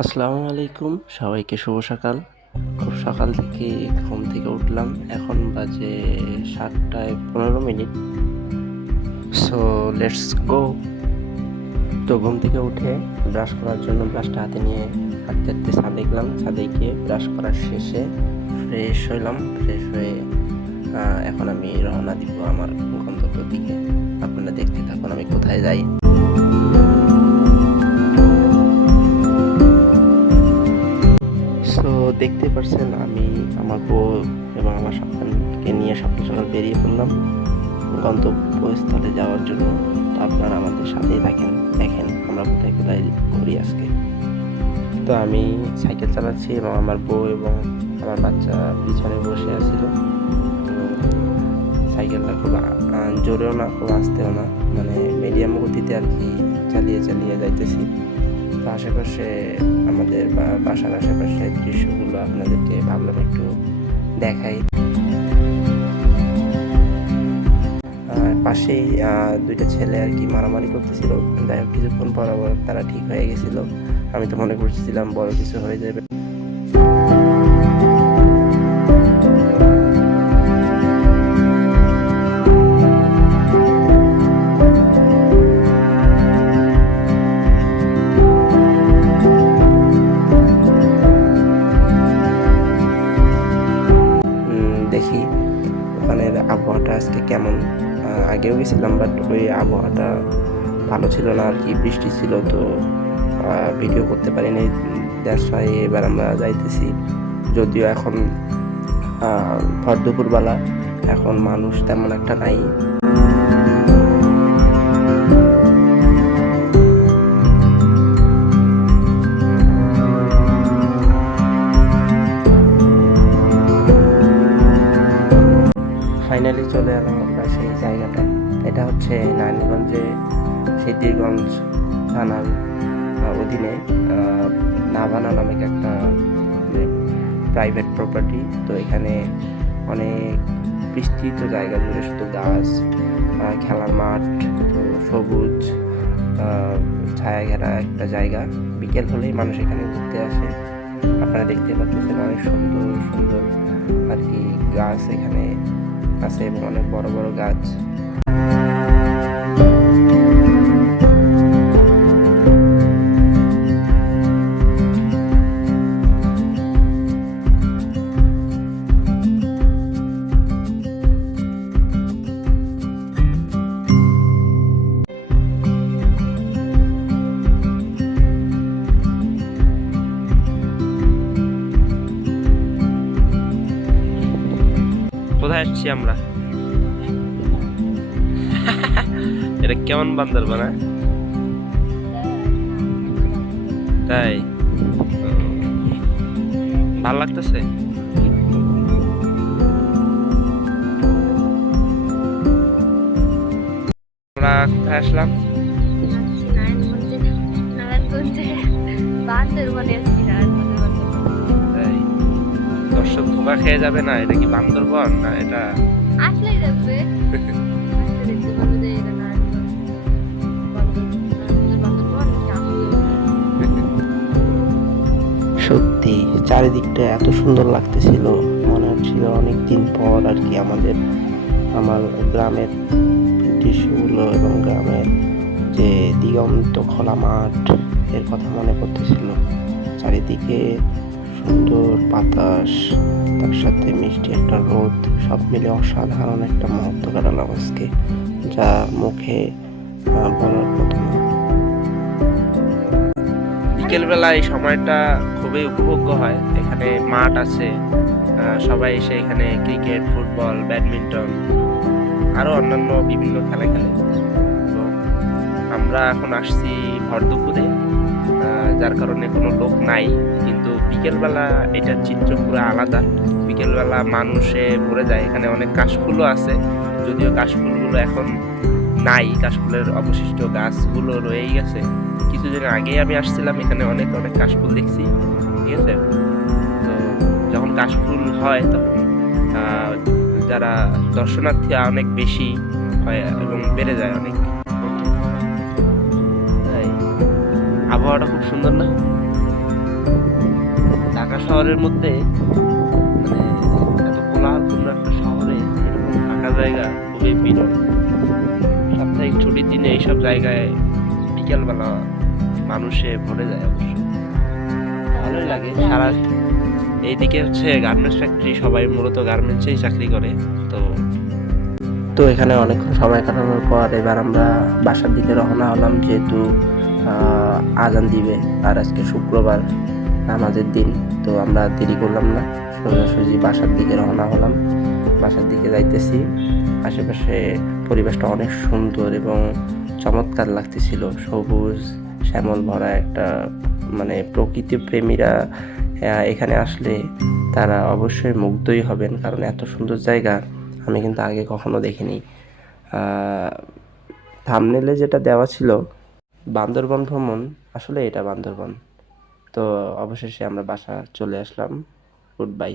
আসসালামু আলাইকুম, সবাইকে শুভ সকাল। খুব সকাল থেকে ঘুম থেকে উঠলাম। এখন বাজে 7:15। So let's go. তো ঘুম থেকে উঠে ব্রাশ করার জন্য ব্রাশটা হাতে নিয়ে হাঁটতে হাঁটতে ছাদে গেলাম। ছাদে গিয়ে ব্রাশ করার শেষে ফ্রেশ হইলাম। ফ্রেশ হয়ে এখন আমি রওনা দিব আমার গন্তব্যের দিকে। আপনারা দেখতে থাকুন আমি কোথায় যাই। সো দেখতে পাচ্ছেন আমি আমার বউ এবং আমার সন্তানকে নিয়ে সকাল সকাল বেরিয়ে পড়লাম গন্তব্যস্থলে যাওয়ার জন্য। তো আপনারা আমাদের সাথেই থাকেন, দেখেন আমরা কোথায় কোথায় ঘুরি আজকে। তো আমি সাইকেল চালাচ্ছি এবং আমার বউ এবং আমার বাচ্চা পিছনে বসে আছিল। তো সাইকেলটা খুব জোরেও না, খুব আস্তেও না, মানে মিডিয়াম গতিতে আর কি চালিয়ে চালিয়ে যাইতেছি। তো আশেপাশে আমাদের বাসার আশেপাশের দৃশ্যগুলো আপনাদেরকে ভাবলাম একটু দেখাই। পাশেই দুইটা ছেলে আর কি মারামারি করতেছিল। যাই হোক কিছুক্ষণ পর আবার তারা ঠিক হয়ে গেছিল। আমি তো মনে করছিলাম বড় কিছু হয়ে যাবে। দেখি ওখানের আবহাওয়াটা আজকে কেমন। আগেও গেছিলাম, বাট ওই আবহাওয়াটা ভালো ছিল না আর কি, বৃষ্টি ছিল। তো ভিডিও করতে পারিনি। দ্যাটস ওয়াই এবার আমরা যাইতেছি। যদিও এখন ভর দুপুরবেলা, এখন মানুষ তেমন একটা নাই। ফাইনালি চলে এলাম আমরা সেই জায়গাটায়। এটা হচ্ছে নারায়ণগঞ্জে সিদ্ধিরগঞ্জ থানার অধীনে নাভানা নামক একটা প্রাইভেট প্রপার্টি। তো এখানে অনেক বিস্তৃত জায়গা জুড়ে শুধু গাছ, খেলার মাঠ, তো সবুজ ছায়া ঘেরা একটা জায়গা। বিকেল হলেই মানুষ এখানে ঘুরতে আসে। আপনারা দেখতে পাচ্ছেন অনেক সুন্দর সুন্দর আর কি গাছ এখানে আছে এবং অনেক বড় বড় গাছ। কোথায় আসছি আমরা? এটা কেমন বান্দরবান? তাই ভাল লাগতেছে। আমরা কোথায় আসলাম? তাই দর্শক ধোঁকা খেয়ে যাবে না। এটা কি বান্দরবন না? এটা আসলেই যাবে। সত্যি চারিদিকটা এত সুন্দর লাগতেছিল, মনে হচ্ছিল অনেকদিন পর আর কি আমার গ্রামের দৃশ্যগুলো এবং গ্রামের যে দিগন্ত খোলা মাঠ এর কথা মনে পড়তেছিল। চারিদিকে সুন্দর বাতাস, তার সাথে মিষ্টি একটা রোদ, সব মিলে অসাধারণ একটা মুহূর্ত কাটালাম আজকে, যা মুখে বলার মতো না। বিকেলবেলা এই সময়টা খুবই উপভোগ্য হয়। এখানে মাঠ আছে, সবাই এসে এখানে ক্রিকেট, ফুটবল, ব্যাডমিন্টন আরো অন্যান্য বিভিন্ন খেলা খেলে। তো আমরা এখন আসছি ভর দুপুরে, যার কারণে কোনো লোক নাই। কিন্তু বিকেলবেলা এটার চিত্র পুরো আলাদা। বিকেলবেলা মানুষে ভরে যায়। এখানে অনেক কাশফুলও আছে, যদিও কাশফুলগুলো এখন নাই, কাশফুলের অবশিষ্ট গাছগুলো রয়েই গেছে। কিছুদিন আগেই আমি আসছিলাম, এখানে অনেক অনেক কাশফুল দেখছি, ঠিক আছে। তো যখন কাশফুল হয় তখন যারা দর্শনার্থী অনেক বেশি হয় এবং বেড়ে যায় অনেক। আবহাওয়াটা খুব সুন্দর না? শহরের মধ্যে মানে এত কোলাহলপূর্ণ একটা শহরে এরকম ফাঁকা জায়গা খুবই বিরল। সাপ্তাহিক ছুটির দিনে এইসব জায়গায় বিকেলবেলা মানুষে ভরে যায় অবশ্য। ভালোই লাগে। সারা এইদিকে হচ্ছে গার্মেন্টস ফ্যাক্টরি, সবাই মূলত গার্মেন্টসেই চাকরি করে। তো তো এখানে অনেকক্ষণ সময় কাটানোর পর এবার আমরা বাসার দিকে রওনা হলাম, যেহেতু আজান দিবে আর আজকে শুক্রবার, নামাজের দিন। তো আমরা দেরি করলাম না, সোজাসুজি বাসার দিকে রওনা হলাম। বাসার দিকে যাইতেছি। আশেপাশে পরিবেশটা অনেক সুন্দর এবং চমৎকার লাগতেছিল, সবুজ শ্যামল ভরা একটা, মানে প্রকৃতি প্রেমীরা এখানে আসলে তারা অবশ্যই মুগ্ধই হবেন, কারণ এত সুন্দর জায়গা আমি কিন্তু আগে কখনো দেখিনি। থাম্বনেলে যেটা দেওয়া ছিল বান্দরবন ভ্রমণ, আসলে এটা বান্দরবন। তো অবশেষে আমরা বাসা চলে আসলাম। Good bye.